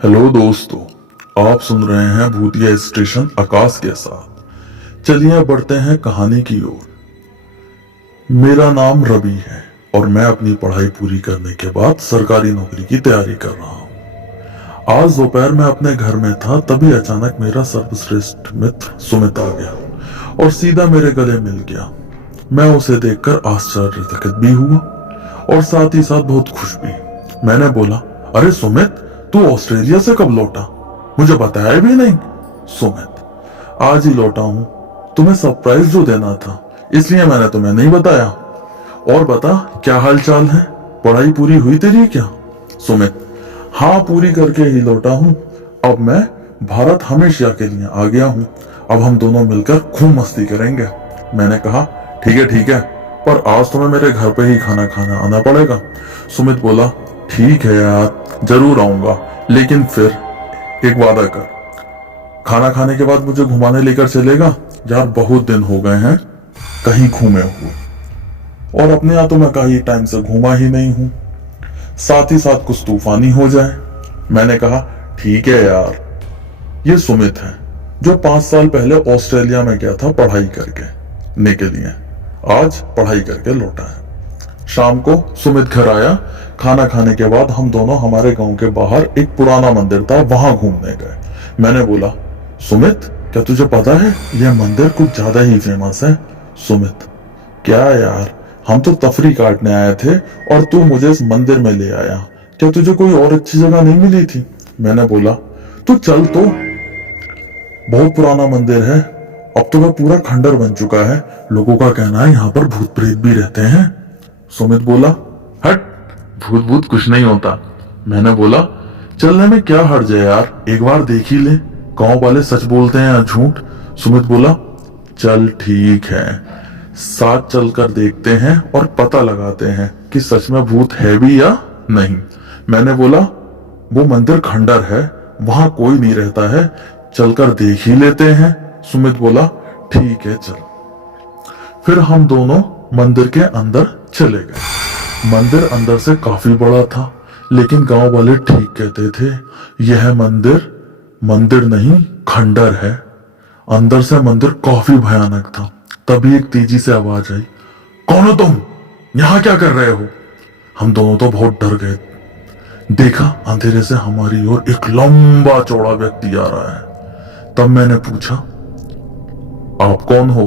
Hello दोस्तों, आप सुन रहे हैं भूतिया स्टेशन आकाश के साथ। चलिए बढ़ते हैं कहानी की ओर। मेरा नाम रवि है और मैं अपनी पढ़ाई पूरी करने के बाद सरकारी नौकरी की तैयारी कर रहा हूँ। आज दोपहर में अपने घर में था, तभी अचानक मेरा सर्वश्रेष्ठ मित्र सुमित आ गया और सीधा मेरे गले मिल गया। मैं उसे देखकर आश्चर्यचकित भी हुआ और साथ ही साथ बहुत खुश भी। मैंने बोला, अरे सुमित, तू ऑस्ट्रेलिया से कब लौटा? मुझे बताया भी नहीं। सुमित, आज ही लौटा हूं। तुम्हें सरप्राइज जो देना था, इसलिए मैंने तुम्हें नहीं बताया। और बता, क्या हाल चाल है? पढ़ाई पूरी हुई तेरी क्या? सुमित, हाँ, पूरी करके ही लौटा हूं। अब मैं भारत हमेशा के लिए आ गया हूं। अब हम दोनों मिलकर खूब मस्ती करेंगे। मैंने कहा, ठीक है, पर आज तुम्हें मेरे घर पे ही खाना खाना आना पड़ेगा। सुमित बोला, ठीक है यार, जरूर आऊंगा, लेकिन फिर एक वादा कर, खाना खाने के बाद मुझे घुमाने लेकर चलेगा? यार बहुत दिन हो गए हैं कहीं घूमे हुए, और अपने यहाँ तो मैं कहीं टाइम से घूमा ही नहीं हूं। साथ ही साथ कुछ तूफानी हो जाए। मैंने कहा, ठीक है यार। ये सुमित है जो 5 साल पहले ऑस्ट्रेलिया में गया था पढ़ाई करके के लिए। आज पढ़ाई करके लौटा है। शाम को सुमित घर आया। खाना खाने के बाद हम दोनों हमारे गांव के बाहर एक पुराना मंदिर था, वहां घूमने गए। मैंने बोला, सुमित, क्या तुझे पता है यह मंदिर कुछ ज्यादा ही फेमस है? सुमित, क्या यार, हम तो तफरी काटने आए थे और तू मुझे इस मंदिर में ले आया। क्या तुझे कोई और अच्छी जगह नहीं मिली थी? मैंने बोला, तू चल तो, बहुत पुराना मंदिर है, अब तो वह पूरा खंडर बन चुका है। लोगों का कहना है यहाँ पर भूत प्रेत भी रहते हैं। सुमित बोला, हट, भूत भूत कुछ नहीं होता। मैंने बोला, चलने में क्या हर्ज है यार, एक बार देख ही ले, गांव वाले सच बोलते हैं या झूठ? सुमित बोला, चल ठीक है, साथ चलकर देखते हैं और पता लगाते हैं कि सच में भूत है भी या नहीं। मैंने बोला, वो मंदिर खंडर है, वहां कोई नहीं रहता है, चलकर देख ही लेते हैं। सुमित बोला, ठीक है, चल। फिर हम दोनों मंदिर के अंदर चले गए। मंदिर अंदर से काफी बड़ा था, लेकिन गांव वाले ठीक कहते थे, यह मंदिर नहीं, खंडर है। अंदर से मंदिर काफी भयानक था। तभी एक तेजी से आवाज आई, कौन हो तुम? यहां क्या कर रहे हो? हम दोनों तो बहुत डर गए। देखा, अंधेरे से हमारी ओर एक लंबा चौड़ा व्यक्ति आ रहा है। तब मैंने पूछा, आप कौन हो?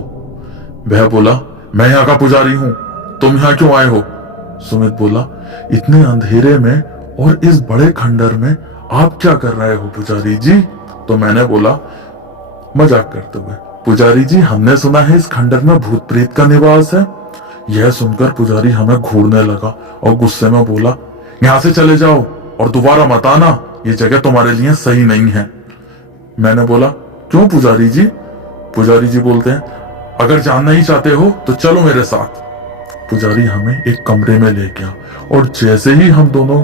वह बोला, मैं यहाँ का पुजारी हूं, तुम यहाँ क्यों आए हो? सुमित बोला, इतने अंधेरे में और इस बड़े खंडर में आप क्या कर रहे हो पुजारी जी? तो मैंने बोला मजाक करते हुए, पुजारी जी, हमने सुना है इस खंडर में भूत प्रेत का निवास है। यह सुनकर पुजारी हमें घूरने लगा और गुस्से में बोला, यहाँ से चले जाओ और दोबारा मत आना, ये जगह तुम्हारे लिए सही नहीं है। मैंने बोला, क्यों पुजारी जी? पुजारी जी बोलते हैं, अगर जानना ही चाहते हो तो चलो मेरे साथ। पुजारी हमें एक कमरे में ले गया और जैसे ही हम दोनों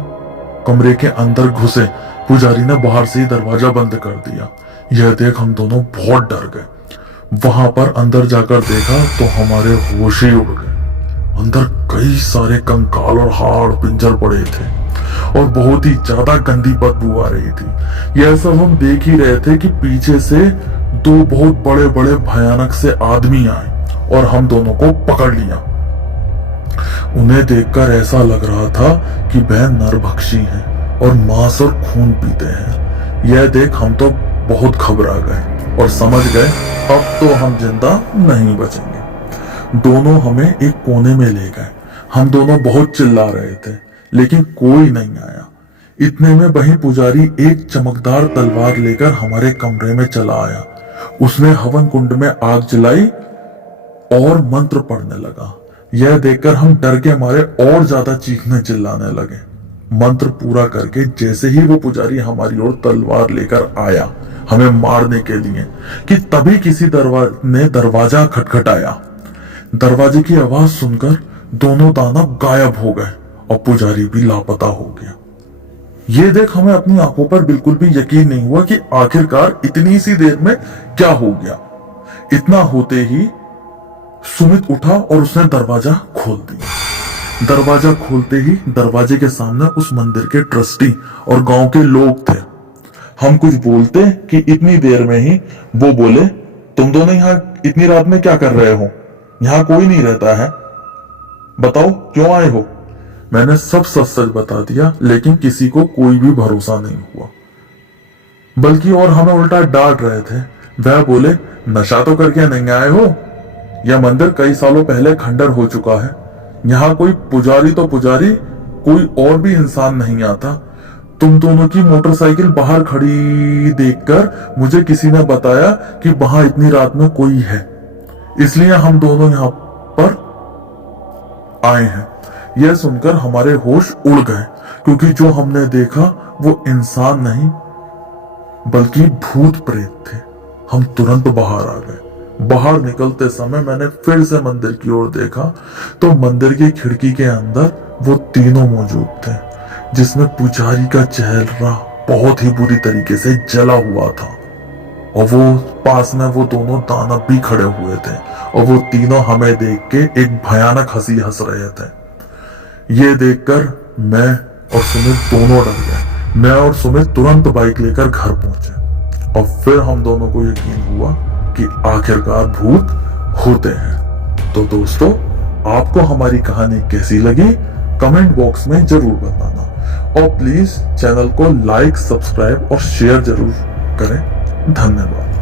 कमरे के अंदर घुसे, पुजारी ने बाहर से ही दरवाजा बंद कर दिया। यह देख हम दोनों बहुत डर गए। वहां पर अंदर जाकर देखा तो हमारे होश ही उड़ गए। अंदर कई सारे कंकाल और हाड़ पिंजर पड़े थे और बहुत ही ज्यादा गंदी बदबू आ रही थी। यह सब हम देख ही रहे थे कि पीछे से 2 बहुत बड़े बड़े भयानक से आदमी आए और हम दोनों को पकड़ लिया। उन्हें देखकर ऐसा लग रहा था कि वह नरभक्षी हैं और मांस और खून पीते हैं। यह देख हम तो बहुत घबरा गए और समझ गए अब तो हम जिंदा नहीं बचेंगे। दोनों हमें एक कोने में ले गए। हम दोनों बहुत चिल्ला रहे थे, लेकिन कोई नहीं आया। इतने में वहीं पुजारी एक चमकदार तलवार लेकर हमारे कमरे में चला आया। उसने हवन कुंड में आग जलाई और मंत्र पढ़ने लगा। यह देखकर हम डर के मारे और ज्यादा चीखने चिल्लाने लगे। मंत्र पूरा करके जैसे ही वो पुजारी हमारी ओर तलवार लेकर आया हमें मारने के लिए, कि तभी किसी ने दरवाजा खटखटाया। दरवाजे की आवाज सुनकर दोनों दानव गायब हो गए और पुजारी भी लापता हो गया। ये देख हमें अपनी आंखों पर बिल्कुल भी यकीन नहीं हुआ कि आखिरकार इतनी सी देर में क्या हो गया। इतना होते ही सुमित उठा और उसने दरवाजा खोल दिया। दरवाजा खोलते ही दरवाजे के सामने उस मंदिर के ट्रस्टी और गांव के लोग थे। हम कुछ बोलते कि इतनी देर में ही वो बोले, तुम दोनों यहाँ इतनी रात में क्या कर रहे हो? यहाँ कोई नहीं रहता है, बताओ क्यों आए हो? मैंने सब सच सच बता दिया, लेकिन किसी को कोई भी भरोसा नहीं हुआ, बल्कि और हमें उल्टा डांट रहे थे। वह बोले, नशा तो करके नहीं आए हो? यह मंदिर कई सालों पहले खंडर हो चुका है। यहाँ कोई पुजारी तो पुजारी, कोई और भी इंसान नहीं आता। तुम दोनों की मोटरसाइकिल बाहर खड़ी देखकर मुझे किसी ने बताया कि वहां इतनी रात में कोई है, इसलिए हम दोनों यहाँ पर आए हैं। यह सुनकर हमारे होश उड़ गए, क्योंकि जो हमने देखा वो इंसान नहीं बल्कि भूत प्रेत थे। हम तुरंत बाहर आ गए। बाहर निकलते समय मैंने फिर से मंदिर की ओर देखा तो मंदिर की खिड़की के अंदर वो तीनों मौजूद थे, जिसमें पुजारी का चेहरा बहुत ही बुरी तरीके से जला हुआ था, और वो पास में वो दोनों दानव भी खड़े हुए थे, और वो तीनों हमें देख के एक भयानक हंसी हंस रहे थे। ये देखकर मैं और सुमित दोनों डर गए। मैं और सुमित तुरंत बाइक लेकर घर पहुंचे, और फिर हम दोनों को यकीन हुआ कि आखिरकार भूत होते हैं। तो दोस्तों, आपको हमारी कहानी कैसी लगी कमेंट बॉक्स में जरूर बताना, और प्लीज चैनल को लाइक, सब्सक्राइब और शेयर जरूर करें। धन्यवाद।